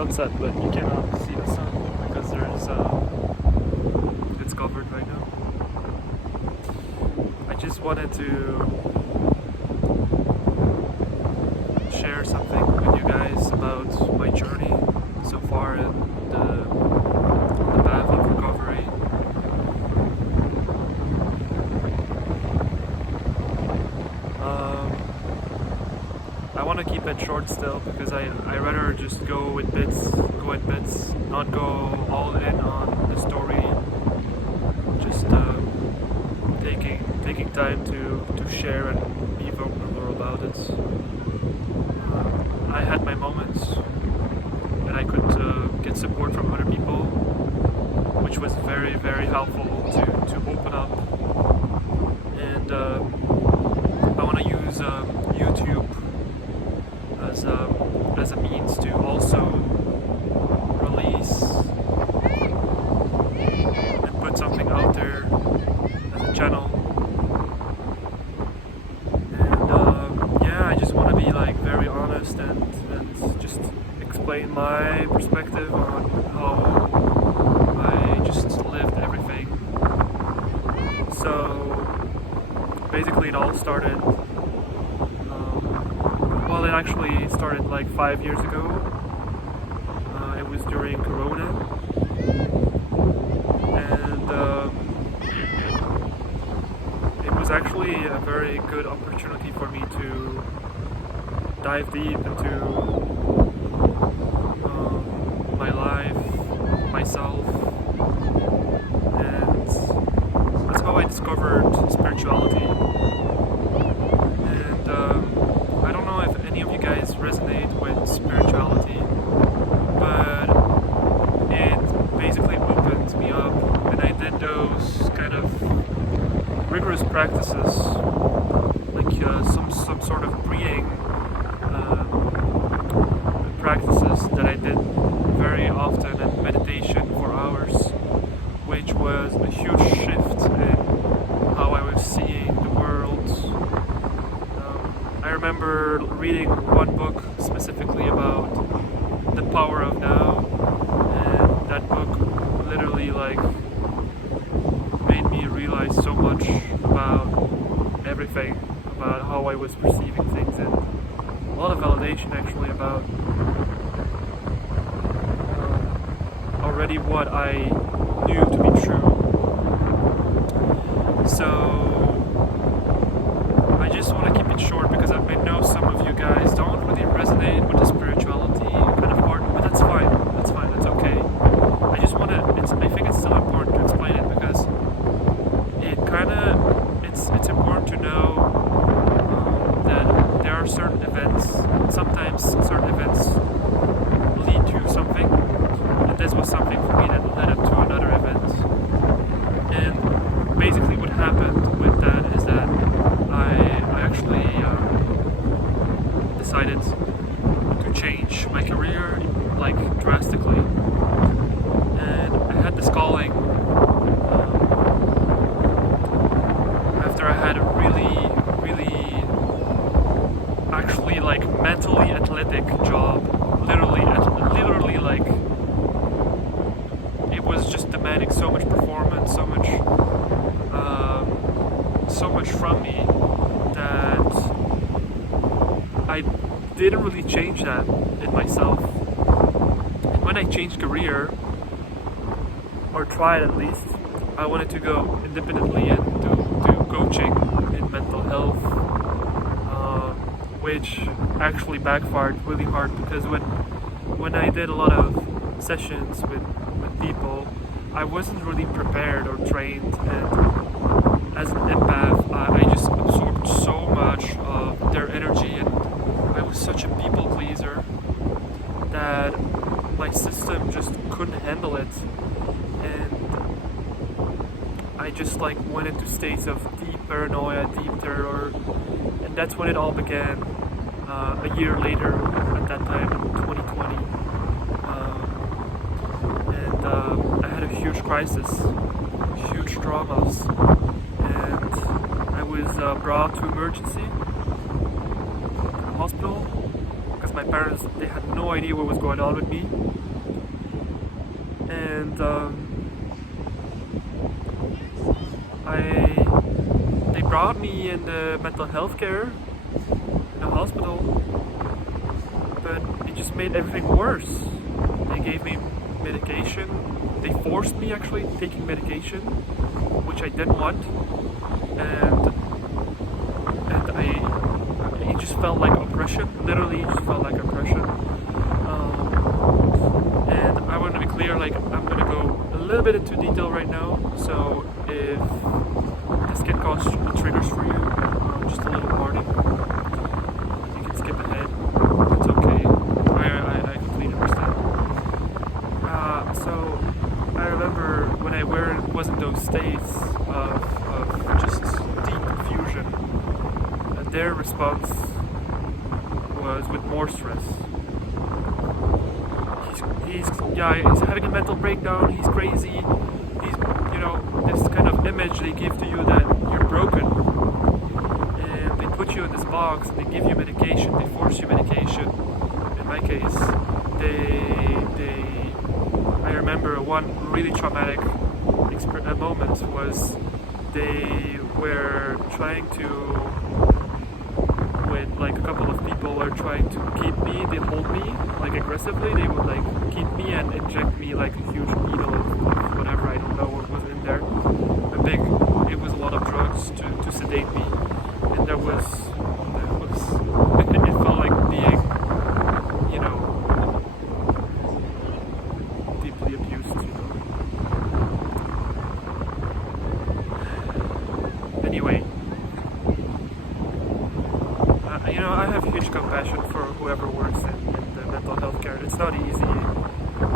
sunset, but you cannot see the sun because it's covered right now. I just wanted to share something with you guys about my journey so far in the path of recovery. I want to keep it short still because I rather just go in bits, not go all in on the story. Just taking time to share and be vulnerable about it. I had my moments and I could get support from other people, which was very, very helpful to open up. And I want to use YouTube as a means to also release and put something out there as a channel. And I just want to be like very honest and just explain my perspective on how I just lived everything. So basically it all started, well, it actually started like 5 years ago. It was during Corona, and it was actually a very good opportunity for me to dive deep into my life, myself, and that's how I discovered spirituality. And I don't know if any of you guys resonate with spirituality, but it basically opened me up, and I did those kind of rigorous practices, like some sort of breathing practices that I did very often, and meditation for hours, which was a huge shift in how I was seeing the world. I remember reading one book specifically about the power of now, and that book literally like made me realize so much about everything, about how I was perceiving things, and a lot of validation actually about already what I knew to be true. So I just want to keep it short because I know some of you guys don't really resonate with the spirituality kind of part, but that's fine, that's okay. I just want to, I think it's still important to explain it because it's important to know that there are certain events, sometimes certain events lead to something, and this was something for me that led up to another event. And basically what happened with that is that I actually decided to change my career like drastically, and I had this calling after I had a really actually like mentally athletic job, literally like it was just demanding so much performance, so much from me that I didn't really change that in myself. And when I changed career, or tried at least, I wanted to go independently and do coaching in mental health, which actually backfired really hard because when I did a lot of sessions with people, I wasn't really prepared or trained, and as an empath, I just absorbed so much of their energy, and I was such a people pleaser that my system just couldn't handle it, and I just like went into states of deep paranoia, deep terror, and that's when it all began. A year later, at that time in 2020, and I had a huge crisis, huge traumas, and I was brought to emergency hospital, because my parents, they had no idea what was going on with me. And they brought me in the mental health care in the hospital, but it just made everything worse. They gave me medication. They forced me actually taking medication, which I didn't want, and it just felt like oppression. Literally, it just felt like oppression. And I want to be clear, like, I'm gonna go a little bit into detail right now. So if this can cause triggers for you, just a little warning. You can skip ahead. It's okay. I completely understand. So I remember when I was in those states of just deep confusion, their response was with more stress. He's having a mental breakdown. He's crazy. He's, this kind of image they give to you that you're broken, and they put you in this box. They give you medication. They force you medication. In my case, I remember one really traumatic moment was they were trying to, with like a couple of people were trying to keep me, they hold me like aggressively, they would like keep me and inject me like a huge needle of whatever, I don't know what was in there, it was a lot of drugs to sedate me, and it felt like being, deeply abused, Anyway, I have huge compassion for whoever works in the mental health care. It's not easy.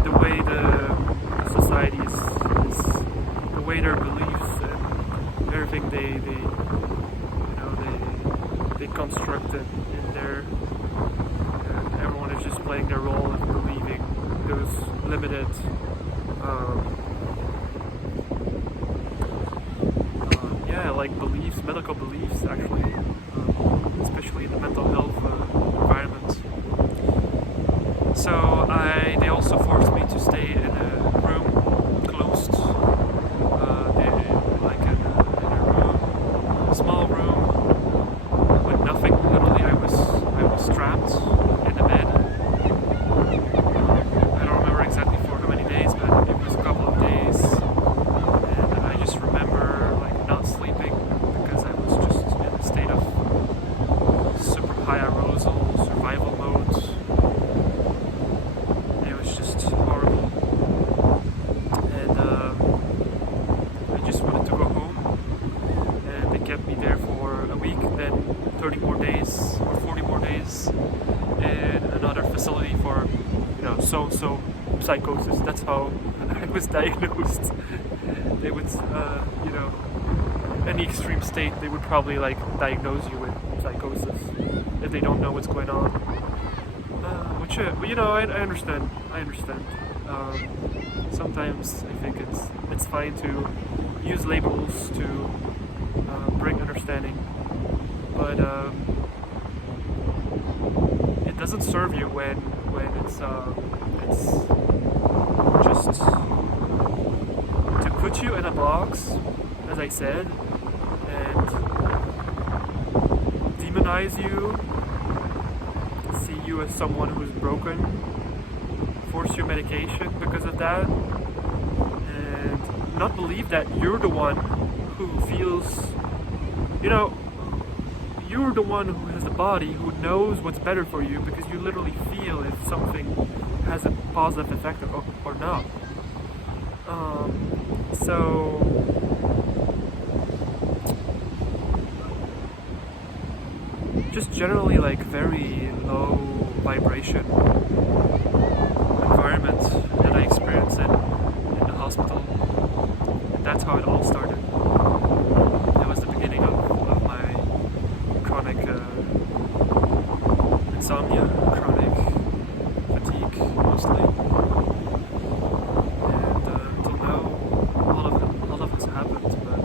The way the society is the way their beliefs and everything they constructed in there, and everyone is just playing their role and believing those limited like beliefs, medical beliefs actually, especially in the mental health environment. So they also forced me to stay in a room closed, like in a room, a small room with nothing. Literally, I was trapped in a bed. I don't remember exactly for how many days, but it was a couple of days, and I just remember like not sleeping because I was just in a state of super high arousal, survival mode. It was just horrible, and I just wanted to go home, and they kept me there for a week, then 30 more days or 40 more days in another facility for so psychosis. That's how I was diagnosed. They would any extreme state, they would probably like diagnose you with psychosis if they don't know what's going on. Which I understand. Sometimes I think it's fine to use labels to bring understanding, but it doesn't serve you when it's just to put you in a box, as I said, and demonize you, see you as someone who's broken, force your medication because of that, and not believe that you're the one who feels, you're the one who has a body, who knows what's better for you, because you literally feel if something has a positive effect or not. So just generally like very low vibration environment that I experienced in the hospital. And that's how it all started. That was the beginning of my chronic insomnia, chronic fatigue mostly. And until now, all of this happened, but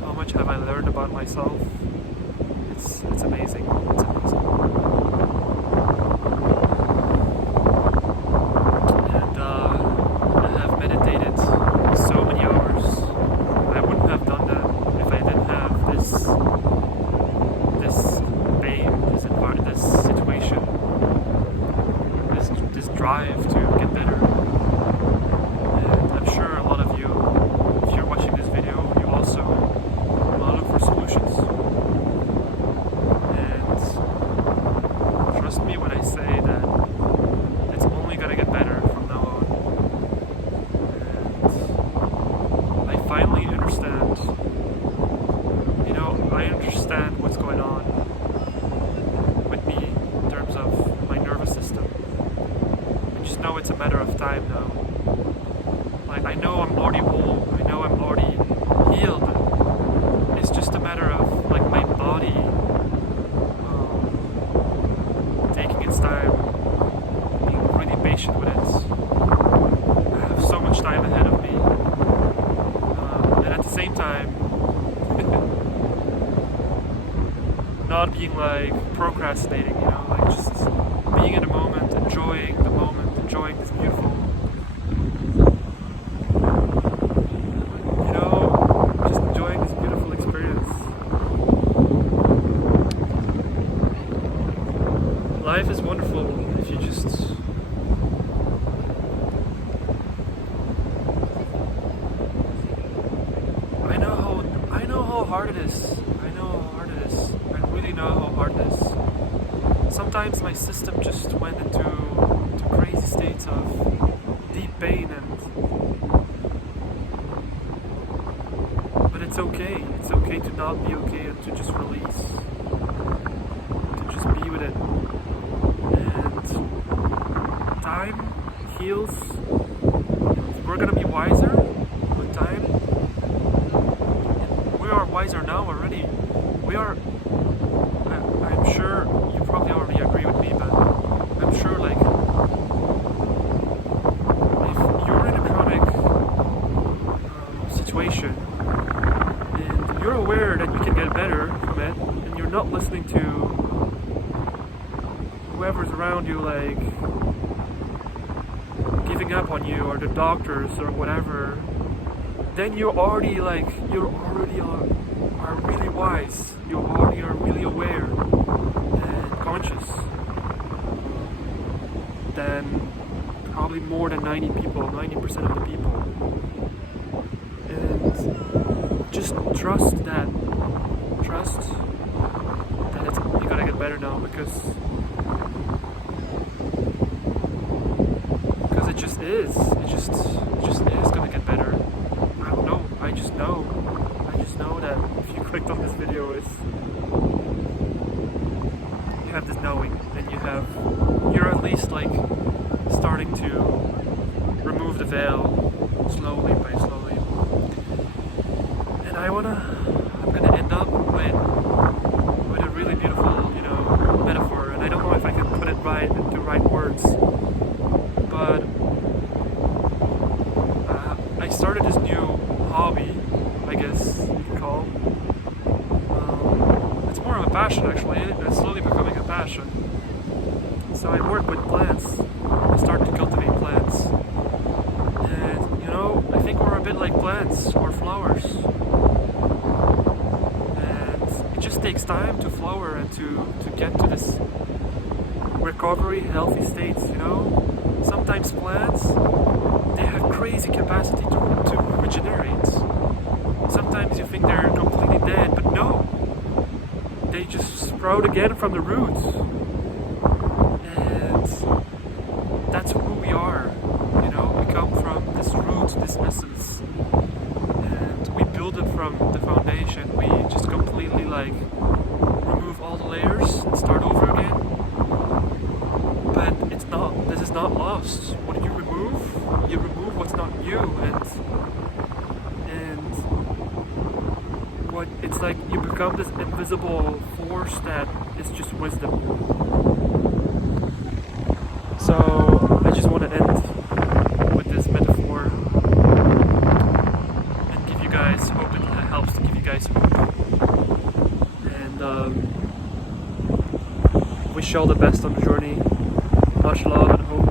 how much have I learned learned about myself, it's amazing. It's amazing. And I have meditated so many hours. I wouldn't have done that if I didn't have this pain, this situation, this drive to get better. And I'm sure a lot of you, if you're watching this video, you also look for solutions. And trust me when I say that it's only gonna get better from now on. And I finally understand, I understand what's going on with me in terms of my nervous system. I just know it's a matter of time now. Like, I know I'm already whole, I know I'm already healed. It's just a matter of like my body taking its time, being really patient with it. I have so much time ahead of me, and at the same time not being like procrastinating, like just being in the moment, enjoying the moment, enjoying this beautiful, just enjoying this beautiful experience. Life is wonderful if you just I know how hard it is. I know how hard it is. I really know how hard it is. Sometimes my system just went into crazy states of deep pain, but it's okay. It's okay to not be okay and to just release, to just be with it. And time heals. We're gonna be wiser with time. We are wiser now already. We are. I'm sure you probably already agree with me, but I'm sure like if you're in a chronic situation and you're aware that you can get better from it, and you're not listening to whoever's around you, like giving up on you or the doctors or whatever, then you're already are really wise. You already are really aware and conscious than probably more than 90% of the people. And just trust that it's you gotta get better now, because it just is. It just is gonna get better. I don't know. I just know that if you clicked on this video, you have this knowing, and you're at least like starting to remove the veil slowly by slowly. And I'm gonna end up with a really beautiful, metaphor, and I don't know if I can put it right into right words, but I started this new hobby, I guess you could call. It's more of a passion, actually. It's slowly becoming a passion. So I work with plants. I start to cultivate plants. And, I think we're a bit like plants or flowers. And it just takes time to flower and to get to this recovery, healthy states, Sometimes plants, they have crazy capacity to regenerate. Sometimes you think they're completely dead, but no. They just sprout again from the roots. And that's who we are. We come from this root, this essence. And we build it from the foundation. We just completely remove all the layers and start over again. But this is not lost. What you remove what's not you, and it's like you become this invisible force that is just wisdom. So I just want to end with this metaphor and give you guys hope. It helps to give you guys hope. wish you all the best on the journey. Much love and hope